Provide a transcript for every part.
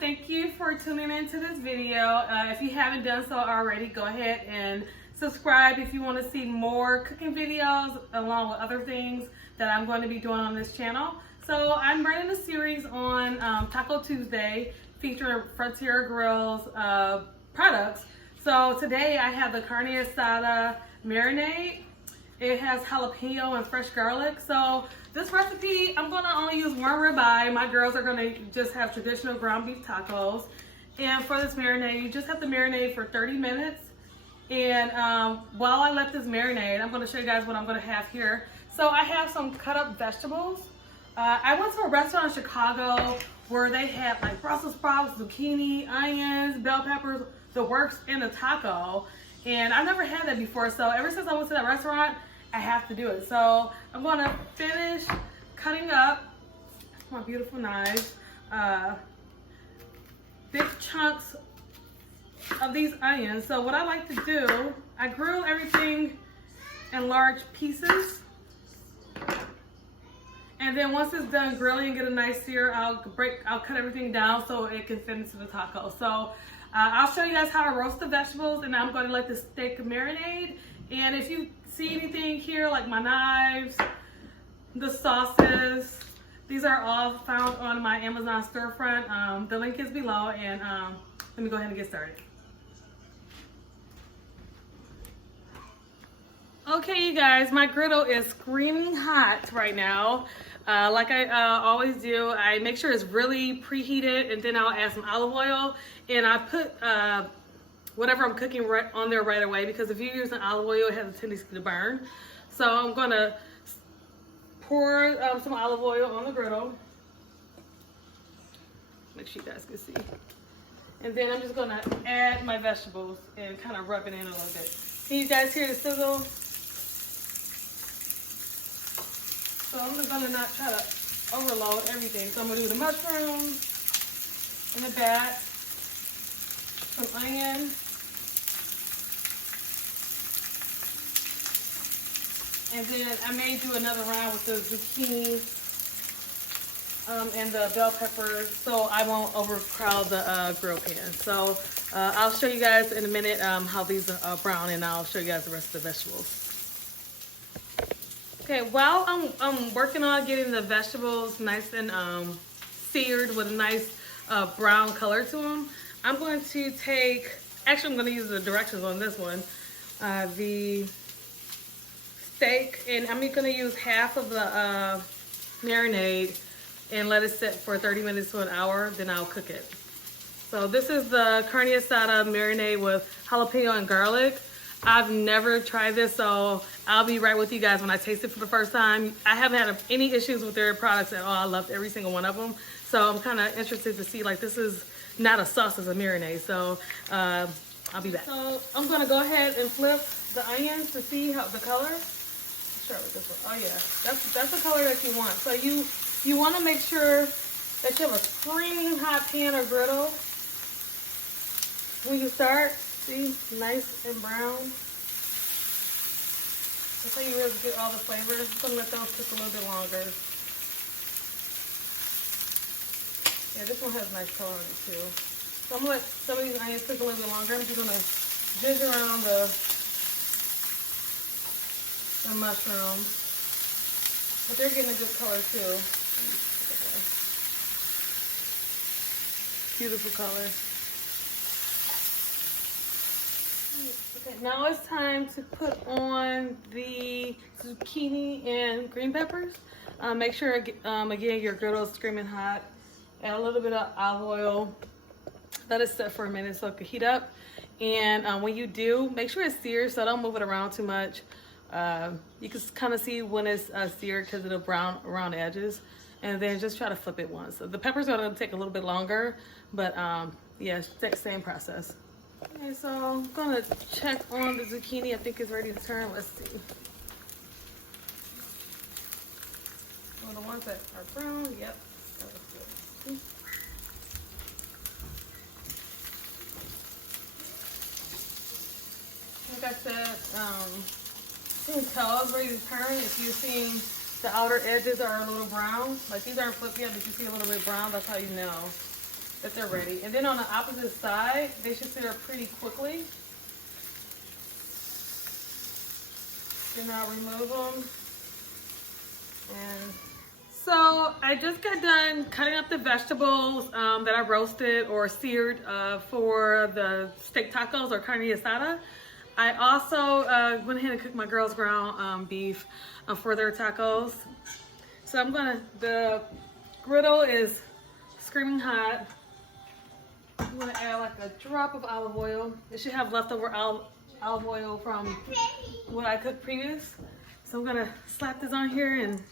Thank you for tuning into this video. If you haven't done so already, go ahead and subscribe if you want to see more cooking videos along with other things that I'm going to be doing on this channel. So I'm running a series on Taco Tuesday featuring Frontera Grill's products. So today I have the Carne Asada marinade. It has jalapeno and fresh garlic. So this recipe, I'm gonna only use one ribeye. My girls are gonna just have traditional ground beef tacos. And for this marinade, you just have to marinate for 30 minutes. And while I let this marinate, I'm gonna show you guys what I'm gonna have here. So I have some cut up vegetables. I went to a restaurant in Chicago where they had like Brussels sprouts, zucchini, onions, bell peppers, the works in a taco. And I've never had that before. So ever since I went to that restaurant, I have to do it. So I'm gonna finish cutting up my beautiful knives, big chunks of these onions. So what I like to do, I grill everything in large pieces. And then once it's done grilling and get a nice sear, I'll cut everything down so it can fit into the taco. So I'll show you guys how I roast the vegetables, and I'm going to let the steak marinate. And if you see anything here, like my knives, the sauces, these are all found on my Amazon storefront. The link is below, and let me go ahead and get started. Okay, you guys, my griddle is screaming hot right now. Like I always do, I make sure it's really preheated, and then I'll add some olive oil, and I put whatever I'm cooking right on there right away, because if you're using olive oil, it has a tendency to burn. So I'm gonna pour some olive oil on the griddle. Make sure you guys can see. And then I'm just gonna add my vegetables and kind of rub it in a little bit. Can you guys hear the sizzle? So I'm gonna not try to overload everything. So I'm gonna do the mushrooms in the back, some onion, and then I may do another round with the zucchini and the bell peppers, so I won't overcrowd the grill pan. So I'll show you guys in a minute how these are brown, and I'll show you guys the rest of the vegetables. Okay, while I'm working on getting the vegetables nice and seared with a nice brown color to them, I'm going to take, actually I'm going to use the directions on this one, the steak, and I'm going to use half of the marinade and let it sit for 30 minutes to an hour, then I'll cook it. So this is the Carne Asada marinade with jalapeno and garlic. I've never tried this, so I'll be right with you guys when I taste it for the first time. I haven't had any issues with their products at all. I loved every single one of them. So I'm kind of interested to see, like, this is not a sauce, it's a marinade. So I'll be back. So I'm going to go ahead and flip the onions to see how the color. Start with this one. Oh yeah, that's the color that you want. So you want to make sure that you have a screaming hot pan or griddle when you start. See, nice and brown. That's how you really get all the flavors. I'm gonna let those cook a little bit longer. Yeah, this one has nice color on it too. So I'm gonna let some of these onions cook a little bit longer. I'm just gonna zhuzh around the mushrooms. But they're getting a good color too. Beautiful color. Okay, now it's time to put on the zucchini and green peppers. Make sure, again, your griddle is screaming hot. Add a little bit of olive oil. Let it set for a minute so it can heat up. And when you do, make sure it's seared, so don't move it around too much. You can kind of see when it's seared because of the brown around the edges. And then just try to flip it once. So the peppers are going to take a little bit longer, but yeah, same process. Okay, so I'm gonna check on the zucchini. I think it's ready to turn. Let's see. Well, the ones that are brown, yep, that looks good. Like I said, you can tell it's ready to turn if you're seeing the outer edges are a little brown. Like these aren't flipped yet, but you see a little bit brown. That's how you know. that they're ready. And then on the opposite side, they should sear pretty quickly. Then I'll remove them. And so I just got done cutting up the vegetables that I roasted or seared for the steak tacos or carne asada. I also went ahead and cooked my girls' ground beef for their tacos. So the griddle is screaming hot. I'm gonna add like a drop of olive oil. It should have leftover olive oil from what I cooked previous. So I'm gonna slap this on here and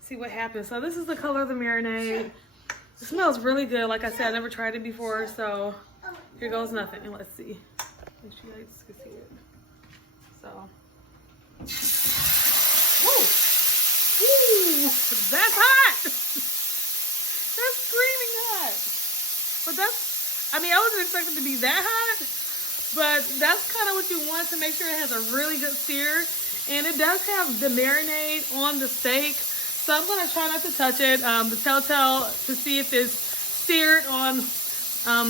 see what happens. So this is the color of the marinade. It smells really good. Like I said, I never tried it before, so here goes nothing. Let's see. Make sure you guys can see it. So, woo! That's hot! That's screaming hot. But I mean, I wasn't expecting it to be that hot, but that's kind of what you want to make sure it has a really good sear. And it does have the marinade on the steak. So I'm gonna try not to touch it. The telltale to see if it's seared on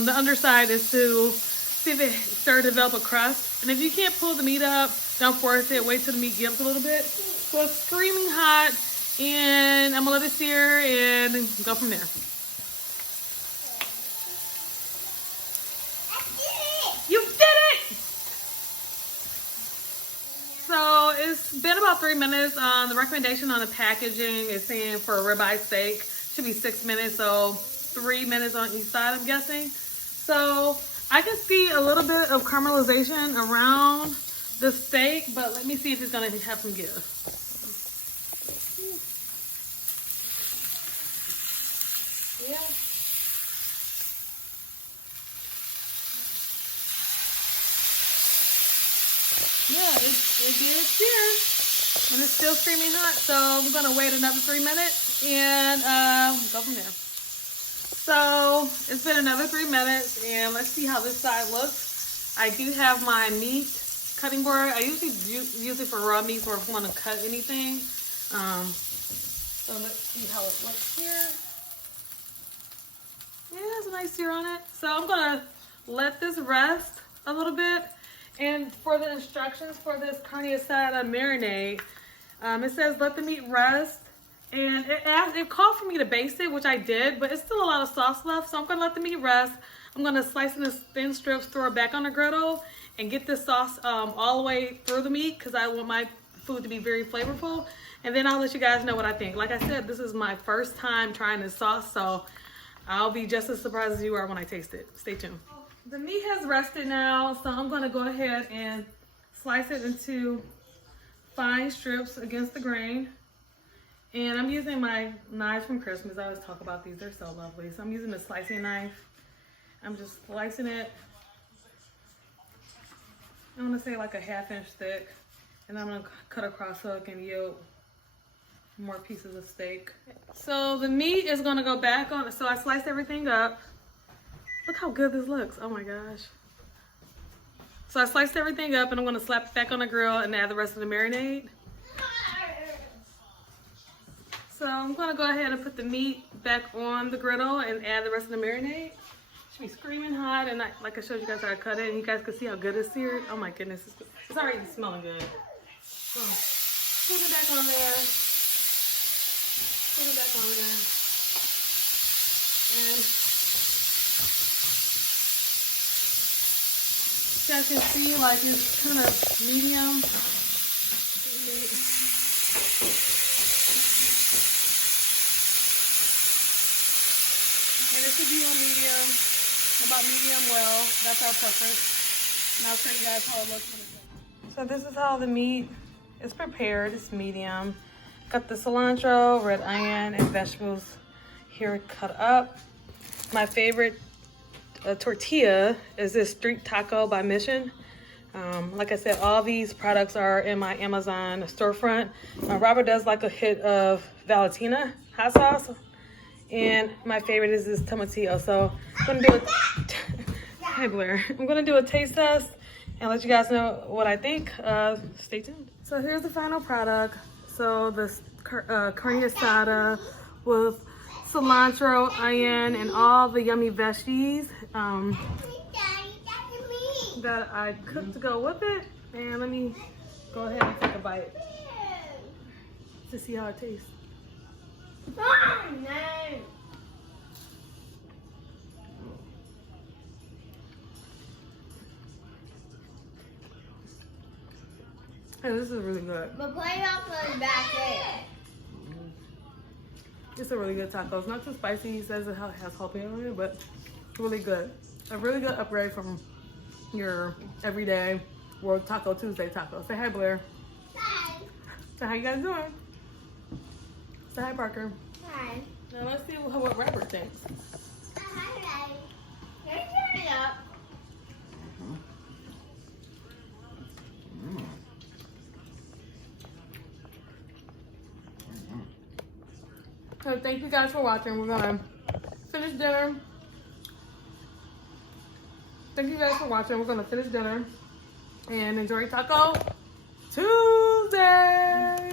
the underside is to see if it started to develop a crust. And if you can't pull the meat up, don't force it. Wait till the meat gets a little bit. So it's screaming hot, and I'm gonna let it sear and go from there. You did it! So it's been about 3 minutes. The recommendation on the packaging is saying for a ribeye steak should be 6 minutes, so 3 minutes on each side, I'm guessing. So I can see a little bit of caramelization around the steak, but let me see if it's gonna have some give. Yeah. Yeah, it did sear, and it's still screaming hot. So I'm gonna wait another 3 minutes and go from there. So it's been another 3 minutes, and let's see how this side looks. I do have my meat cutting board. I usually use it for raw meat or if I want to cut anything. So let's see how it looks here. Yeah, it has a nice sear on it. So I'm gonna let this rest a little bit. And for the instructions for this carne asada marinade, it says let the meat rest. And it called for me to baste it, which I did, but it's still a lot of sauce left. So I'm gonna let the meat rest. I'm gonna slice it in thin strips, throw it back on the griddle, and get this sauce all the way through the meat because I want my food to be very flavorful. And then I'll let you guys know what I think. Like I said, this is my first time trying this sauce, so I'll be just as surprised as you are when I taste it. Stay tuned. The meat has rested now, so I'm gonna go ahead and slice it into fine strips against the grain. And I'm using my knives from Christmas. I always talk about these, they're so lovely. So I'm using a slicing knife. I'm just slicing it. I want to say like a 1/2 inch thick. And I'm gonna cut across so I can yield more pieces of steak. So the meat is gonna go back on, so I sliced everything up. Look how good this looks, oh my gosh. So I sliced everything up and I'm gonna slap it back on the grill and add the rest of the marinade. So I'm gonna go ahead and put the meat back on the griddle and add the rest of the marinade. Should be screaming hot, and like I showed you guys how I cut it, and you guys can see how good it's seared. Oh my goodness, it's already smelling good. So put it back on there. Put it back on there. And you guys can see like it's kind of medium. And it should be on medium, about medium well. That's our preference. And I'll show you guys how it looks when it's done. So this is how the meat is prepared. It's medium. Got the cilantro, red onion, and vegetables here cut up. My favorite tortilla is this street taco by Mission. Like I said, all these products are in my Amazon storefront. Robert does like a hit of Valentina hot sauce. And my favorite is this tomatillo. So I'm gonna do hi Blair. I'm gonna do a taste test and let you guys know what I think. Stay tuned. So here's the final product. So this carne asada with cilantro, onion, and all the yummy veggies that I cooked to go with it. And let me go ahead and take a bite to see how it tastes. Hey, this is really good. But pineapple is back there. It's a really good taco. It's not too spicy. He says it has jalapeno on it, but it's really good. A really good upgrade from your everyday World Taco Tuesday taco. Say hi, Blair. Hi. So how you guys doing? Say hi, Parker. Hi. Now let's see what Robert thinks. Hi. Turn it up. So thank you guys for watching. We're gonna finish dinner. Thank you guys for watching. We're gonna finish dinner and enjoy Taco Tuesday.